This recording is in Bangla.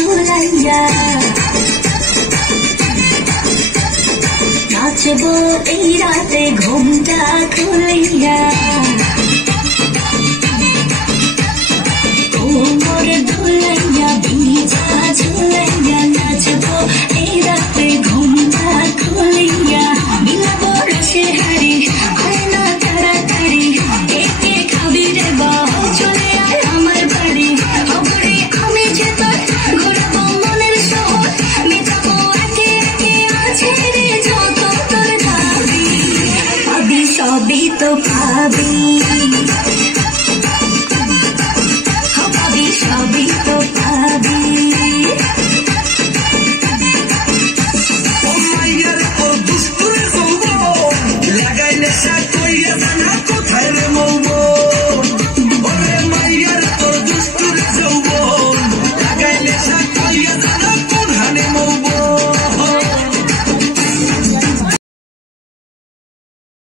ঝুলাইয়া নাচবো এই রাতে ঘুমটা খুলিয়া কোমর ধুলাইয়া ভিজা ঝুলাইয়া নাচবো এই রাতে ঘুমটা খুলিয়া বিলাবো রসের হাড়ি আয় না তাড়াতাড়ি একে খাবি রে বাহ চলে আয় আমার বাড়ি খবরে আমি যে তোর ঘুরাবো মনের শহর মেটাবো একে একে আছে রে যত তোর দাবি পাবি সবই তো পাবি